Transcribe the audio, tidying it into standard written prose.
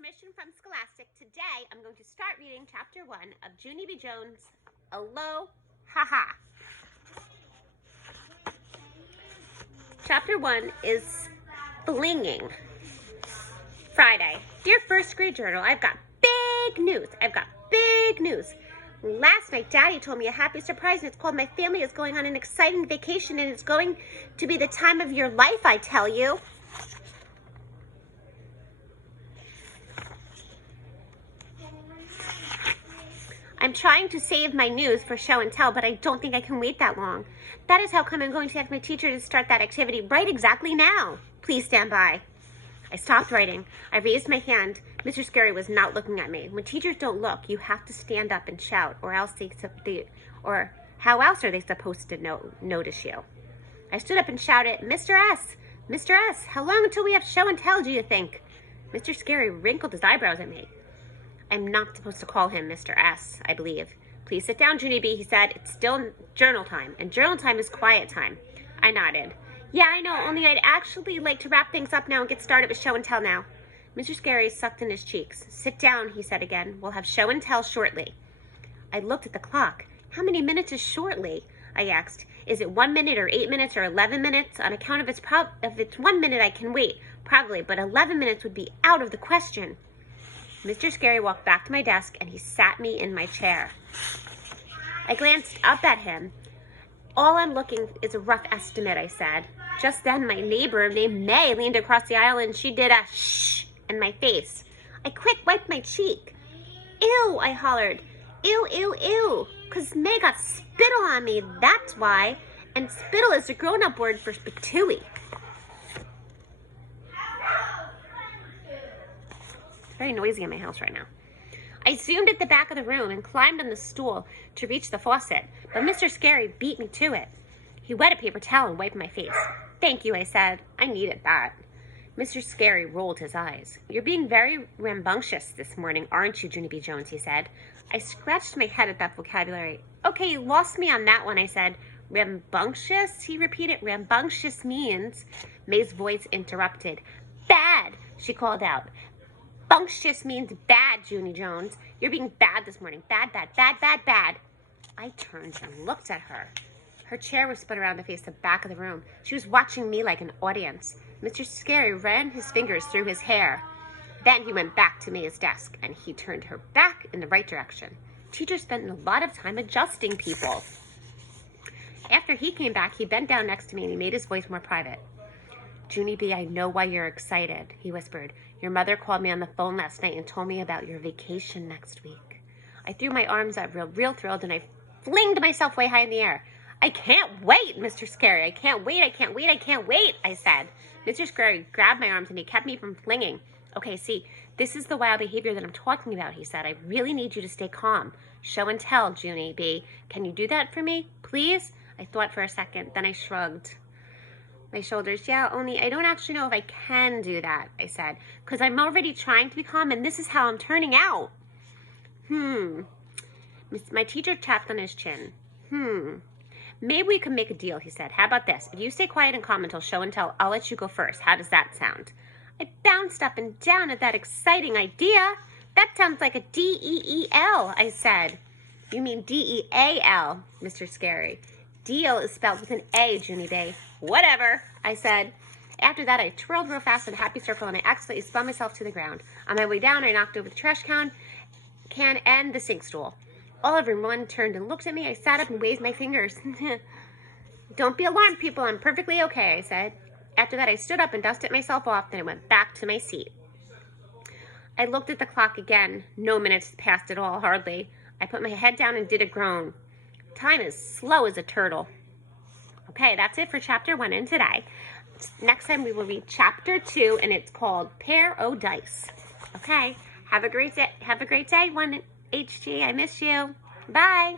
permission from Scholastic, today I'm going to start reading Chapter 1 of Junie B. Jones' Aloha. Chapter 1 is Flinging. Friday. Dear First Grade Journal, I've got big news. Last night, Daddy told me a happy surprise, and it's called My Family is Going on an Exciting Vacation, and it's going to be the time of your life, I tell you. I'm trying to save my news for show and tell, but I don't think I can wait that long. That is how come I'm going to ask my teacher to start that activity right exactly now. Please stand by. I stopped writing. I raised my hand. Mr. Scary was not looking at me. When teachers don't look, you have to stand up and shout, or how else are they supposed to notice you? I stood up and shouted, Mr. S! Mr. S! How long until we have show and tell, do you think? Mr. Scary wrinkled his eyebrows at me. I'm not supposed to call him Mr. S, I believe. Please sit down, Junie B, he said. It's still journal time, and journal time is quiet time. I nodded. Yeah, I know, only I'd actually like to wrap things up now and get started with show and tell now. Mr. Scary sucked in his cheeks. Sit down, he said again. We'll have show and tell shortly. I looked at the clock. How many minutes is shortly? I asked. Is it 1 minute or 8 minutes or 11 minutes? On account of if it's 1 minute, I can wait. Probably, but 11 minutes would be out of the question. Mr. Scary walked back to my desk, and he sat me in my chair. I glanced up at him. All I'm looking is a rough estimate, I said. Just then, my neighbor named May leaned across the aisle, and she did a shh in my face. I quick wiped my cheek. Ew, I hollered. Ew, ew, ew. 'Cause May got spittle on me, that's why. And spittle is a grown-up word for spitooey. Very noisy in my house right now. I zoomed at the back of the room and climbed on the stool to reach the faucet, but Mr. Scary beat me to it. He wet a paper towel and wiped my face. Thank you, I said. I needed that. Mr. Scary rolled his eyes. You're being very rambunctious this morning, aren't you, Junie B. Jones, he said. I scratched my head at that vocabulary. Okay, you lost me on that one, I said. Rambunctious, he repeated. Rambunctious means... May's voice interrupted. Bad, she called out. Bunctious means bad, Junie Jones. You're being bad this morning. Bad, bad, bad, bad, bad. I turned and looked at her. Her chair was spun around to face the back of the room. She was watching me like an audience. Mr. Scary ran his fingers through his hair. Then he went back to May's desk, and he turned her back in the right direction. Teachers spent a lot of time adjusting people. After he came back, he bent down next to me, and he made his voice more private. Junie B, I know why you're excited, he whispered. Your mother called me on the phone last night and told me about your vacation next week. I threw my arms up real thrilled, and I flinged myself way high in the air. I can't wait, Mr. Scary. I can't wait, I said. Mr. Scary grabbed my arms, and he kept me from flinging. Okay, see, this is the wild behavior that I'm talking about, he said. I really need you to stay calm. Show and tell, Junie B. Can you do that for me, please? I thought for a second, then I shrugged my shoulders. Yeah, only I don't actually know if I can do that, I said, because I'm already trying to be calm, and this is how I'm turning out. My teacher tapped on his chin. Maybe we could make a deal, he said. How about this? If you stay quiet and calm until show and tell, I'll let you go first. How does that sound? I bounced up and down at that exciting idea. That sounds like a D-E-E-L, I said. You mean D-E-A-L, Mr. Scary. Deal is spelled with an A, Junie B. Whatever, I said. After that, I twirled real fast in a happy circle, and I accidentally spun myself to the ground. On my way down, I knocked over the trash can and the sink stool. All everyone turned and looked at me. I sat up and waved my fingers. Don't be alarmed, people. I'm perfectly okay, I said. After that, I stood up and dusted myself off, then I went back to my seat. I looked at the clock again. No minutes passed at all, hardly. I put my head down and did a groan. Time is slow as a turtle. Okay, that's it for Chapter 1 and today. Next time we will read Chapter 2, and it's called Pair o' Dice. Okay, have a great day. Have a great day, 1HG. I miss you. Bye.